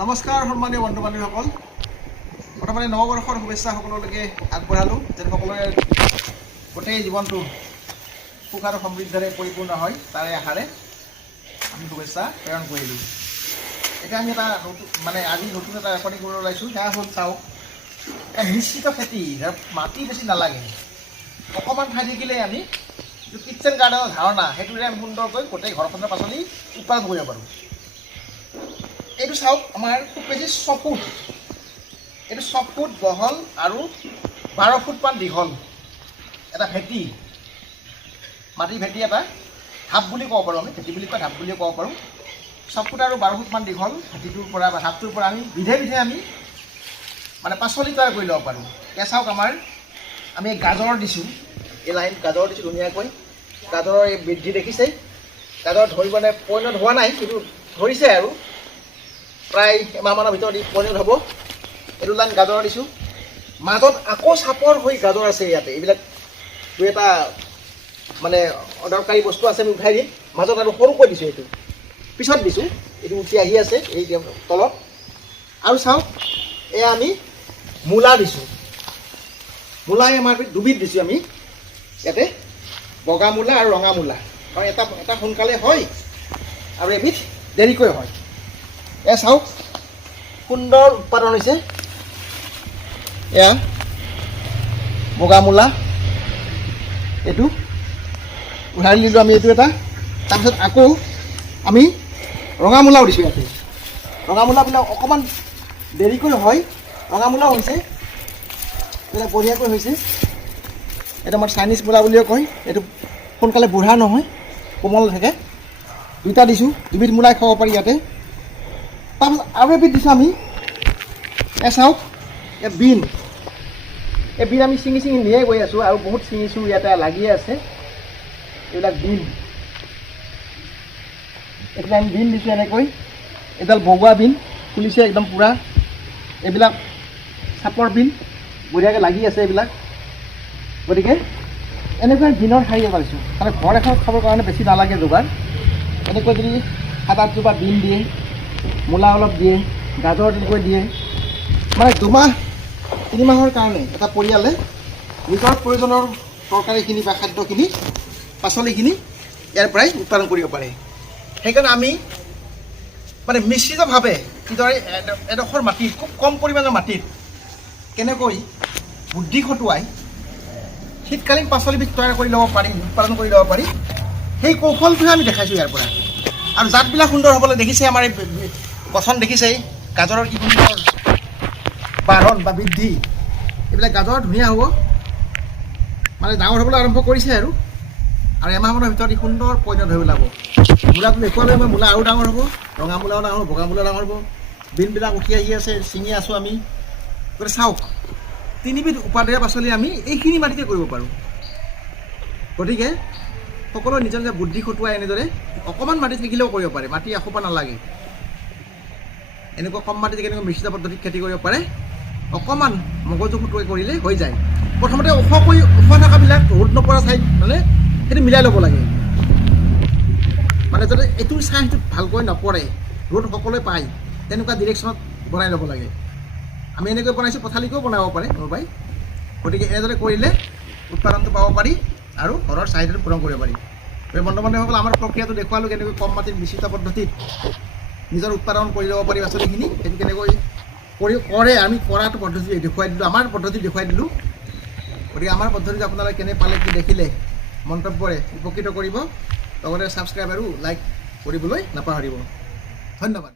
নমস্কাৰ সন্মানীয় বন্ধু বান্ধৱীসকল, প্ৰথমে নৱবৰ্ষৰ শুভেচ্ছা সকলোলৈকে আগবঢ়ালোঁ। যেন সকলোৰে গোটেই জীৱনটো সুখ আৰু সমৃদ্ধিৰে পৰিপূৰ্ণ হয় তাৰে আশাৰে আমি শুভেচ্ছা প্ৰেৰণ কৰিলোঁ। এতিয়া আমি এটা আজি নতুন এটা ৰেকৰ্ডিং কৰিব ওলাইছোঁ। সেয়া হ'ল চাওক, এটা মিশ্ৰিত খেতি, মাটি বেছি নালাগে, অকণমান ঠাই থাকিলে আমি যিটো কিটচেন গাৰ্ডেনৰ ধাৰণা সেইটোৰে আমি সুন্দৰকৈ গোটেই ঘৰখনৰ পাচলি উৎপাদন কৰিব পাৰোঁ। এইটো চাওক, আমাৰ খুব বেছি 6 ফুট, এইটো 6 ফুট বহল আৰু 12 ফুটমান দীঘল এটা ভেটি, মাটিৰ ভেটি এটা ঢাপ বুলি ক'ব পাৰোঁ। আমি ভেটি বুলি কয়, ঢাপ বুলিও ক'ব পাৰোঁ। 6 ফুট আৰু 12 ফুটমান দীঘল ভেটিটোৰ পৰা বা ঢাপটোৰ পৰা আমি বিধে বিধে আমি পাচলি তৈয়াৰ কৰি ল'ব পাৰোঁ। এতিয়া চাওক, আমি গাজৰ দিছোঁ, এই লাইন গাজৰ দিছোঁ ধুনীয়াকৈ। গাজৰৰ এই বৃদ্ধি দেখিছেই, গাজৰ ধৰিবলৈ পৰিণত হোৱা নাই, কিন্তু ধৰিছে আৰু প্ৰায় এমাহমানৰ ভিতৰত পৰিণত হ'ব। এইটো লাইন গাজৰ দিছোঁ। মাজত আকৌ চাপৰ হৈ গাজৰ আছে ইয়াতে, এইবিলাক দুই এটা অদৰকাৰী বস্তু আছে, আমি উঠাই দিম। মাজত আৰু সৰুকৈ দিছোঁ, এইটো পিছত দিছোঁ, এইটো উঠি আহি আছে এই তলত। আৰু চাওক, এয়া আমি মূলা দিছোঁ। মূলাই আমাৰ দুবিধ দিছোঁ আমি ইয়াতে, বগা মূলা আৰু ৰঙা মূলা। কাৰণ এটা সোনকালে হয় আৰু এবিধ দেৰিকৈ হয়। এয়া চাওক, সুন্দৰ উৎপাদন হৈছে। এয়া বগা মূলা, এইটো উঘালি দিলোঁ আমি, এইটো এটা। তাৰপিছত আকৌ আমি ৰঙা মূলাও দিছোঁ ইয়াতে। ৰঙা মূলাবিলাক অকণমান দেৰিকৈ হয়, ৰঙা মূলাও হৈছে, এইবিলাক বঢ়িয়াকৈ হৈছে। এইটো আমাৰ চাইনিজ মূলা বুলিও কয়। এইটো সোনকালে বুঢ়া নহয়, কোমল থাকে। দুটা দিছোঁ, দুবিধ মূলাই খাব পাৰি ইয়াতে। তাৰপিছত আৰু এবিধ দিছোঁ আমি, চাওক, বিন। এই বিন আমি ছিঙি নিয়ে গৈ আছোঁ, আৰু বহুত ছিঙিছোঁ, ইয়াতে লাগিয়ে আছে এইবিলাক বিন। এইবিলাক আমি বিন দিছোঁ এনেকৈ, এডাল বগোৱা বিন ফুলিছে একদম পূৰা। এইবিলাক চাপৰ বিন বঢ়িয়াকৈ লাগি আছে এইবিলাক। গতিকে এনেকৈ বিনৰ শাৰী পাইছোঁ, কাৰণ ঘৰ এখনত খাবৰ কাৰণে বেছি নালাগে যোগাৰ। এনেকৈ যদি 7-8 বিন দিয়ে, মূলা অলপ দিয়ে, গাজৰ তেনেকৈ দিয়ে, 2-3 মাহৰ কাৰণে এটা পৰিয়ালে নিজৰ প্ৰয়োজনৰ তৰকাৰীখিনি বা খাদ্যখিনি, পাচলিখিনি ইয়াৰ পৰাই উৎপাদন কৰিব পাৰে। সেইকাৰণে আমি মিশ্ৰিতভাৱে কিদৰে এডোখৰ মাটিত, খুব কম পৰিমাণৰ মাটিত কেনেকৈ বুদ্ধি খটুৱাই শীতকালীন পাচলিবিধ তৈয়াৰ কৰি ল'ব পাৰি, উৎপাদন কৰি ল'ব পাৰি, সেই কৌশলটোহে আমি দেখাইছোঁ ইয়াৰ পৰা। আৰু জাতবিলাক সুন্দৰ হ'বলৈ দেখিছে, আমাৰ এই গঠন দেখিছেই, গাজৰৰ কি সুন্দৰ বাঢ়ন বা বৃদ্ধি। এইবিলাক গাজৰ ধুনীয়া হ'ব, ডাঙৰ হ'বলৈ আৰম্ভ কৰিছে আৰু এমাহমানৰ ভিতৰত ই সুন্দৰ পৰিণত হৈ ওলাব। মূলাটো দেখুৱালৈ মূলা আৰু ডাঙৰ হ'ব, ৰঙা মূলাও ডাঙৰ হ'ব, বগা মূলা ডাঙৰ হ'ব। বিনবিলাক উঠি আহি আছে, ছিঙি আছোঁ আমি। গতিকে চাওক, 3বিধ উপাদেয় পাচলি আমি এইখিনি মাটিতে কৰিব পাৰোঁ। গতিকে সকলোৱে নিজৰ নিজৰ বুদ্ধি খটুৱাই এনেদৰে অকণমান মাটি থাকিলেও কৰিব পাৰে, মাটি এসোপা নালাগে। এনেকুৱা কম মাটিতে কেনেকৈ মিশ্ৰিত পদ্ধতিত খেতি কৰিব পাৰে, অকণমান মগজু খটুৱাই কৰিলে হৈ যায়। প্ৰথমতে ওখ থকাবিলাক, ৰ'দ নপৰা ঠাইত সেইটো মিলাই ল'ব লাগে, যাতে এইটোৰ চাহ সেইটোত ভালকৈ নপৰে, ৰ'দ সকলোৱে পায়, তেনেকুৱা ডিৰেকশ্যনত বনাই ল'ব লাগে। আমি এনেকৈ বনাইছোঁ, পথালিকৈও বনাব পাৰে কোনোবাই। গতিকে এনেদৰে কৰিলে উৎপাদনটো পাব পাৰি আৰু ঘৰৰ চাহিদাটো পূৰণ কৰিব পাৰি। বন্ধু বান্ধৱীসকল, আমাৰ প্ৰক্ৰিয়াটো দেখুৱালোঁ, কেনেকৈ কম মাটিত মিশ্ৰিত পদ্ধতিত নিজৰ উৎপাদন কৰি ল'ব পাৰি পাচলিখিনি। সেইটো কেনেকৈ কৰে আমি কৰাটো পদ্ধতি দেখুৱাই দিলোঁ, আমাৰ পদ্ধতি দেখুৱাই দিলোঁ। গতিকে আমাৰ পদ্ধতিটো আপোনালোকে কেনে পালে, কি দেখিলে মন্তব্যৰে উপকৃত কৰিব, লগতে ছাবস্ক্ৰাইব আৰু লাইক কৰিবলৈ নাপাহৰিব। ধন্যবাদ।